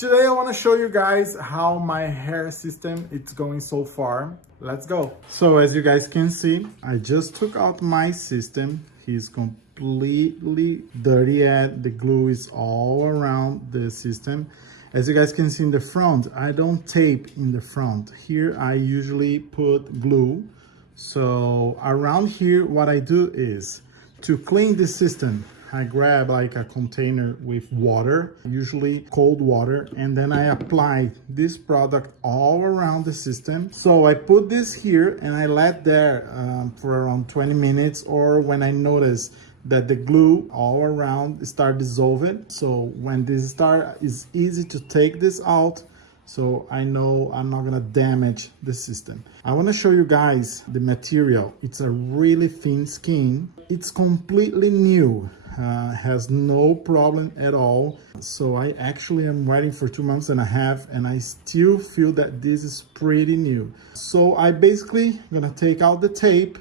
Today I want to show you guys how my hair system it's going so far. Let's go. So as you guys can see, I just took out my system. He's completely dirty and the glue is all around the system. As you guys can see in the front, I don't tape in the front. Here I usually put glue. So around here, what I do is to clean the system, I grab like a container with water, usually cold water, and then I apply this product all around the system. So I put this here and I let there for around 20 minutes, or when I notice that the glue all around start dissolving. So when this start, it's easy to take this out. So I know I'm not gonna damage the system. I wanna show you guys the material. It's a really thin skin. It's completely new, has no problem at all. So I actually am waiting for 2 months and a half and I still feel that this is pretty new. So I basically gonna take out the tape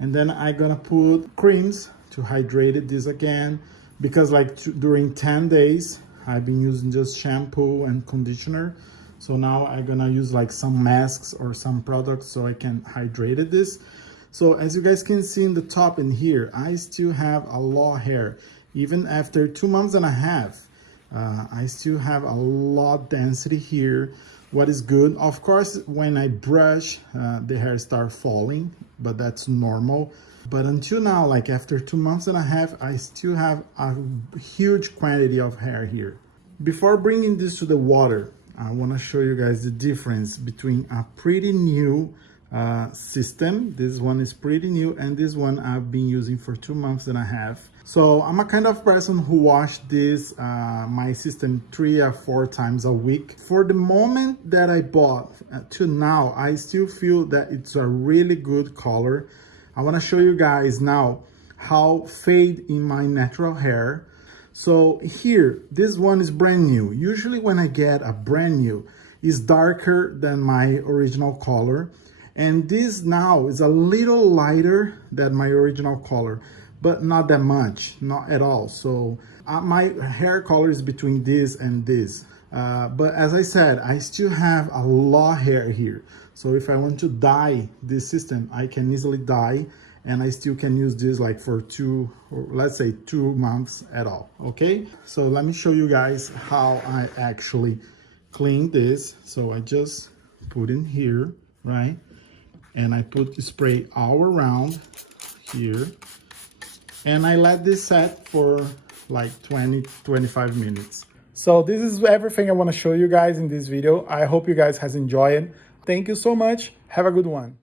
and then I'm gonna put creams to hydrate this again, because like during 10 days, I've been using just shampoo and conditioner. So now I'm gonna use like some masks or some products so I can hydrate this. So as you guys can see in the top in here, I still have a lot of hair. Even after 2 months and a half, I still have a lot density here. What is good, of course, when I brush, the hair start falling, but that's normal. But until now, like after 2 months and a half, I still have a huge quantity of hair here. Before bringing this to the water, I want to show you guys the difference between a pretty new system. This one is pretty new, and this one I've been using for 2 months and a half. So I'm a kind of person who wash this my system 3 or 4 times a week. For the moment that I bought to now, I still feel that it's a really good color. I want to show you guys now how fade in my natural hair. So here, this one is brand new. Usually when I get a brand new, it's darker than my original color. And this now is a little lighter than my original color, but not that much, not at all. So my hair color is between this and this. But as I said, I still have a lot of hair here. So if I want to dye this system, I can easily dye, and I still can use this like for 2, or let's say 2 months at all, okay? So let me show you guys how I actually clean this. So I just put in here, right? And I put spray all around here. And I let this set for like 20-25 minutes. So this is everything I want to show you guys in this video. I hope you guys has enjoyed it. Thank you so much. Have a good one.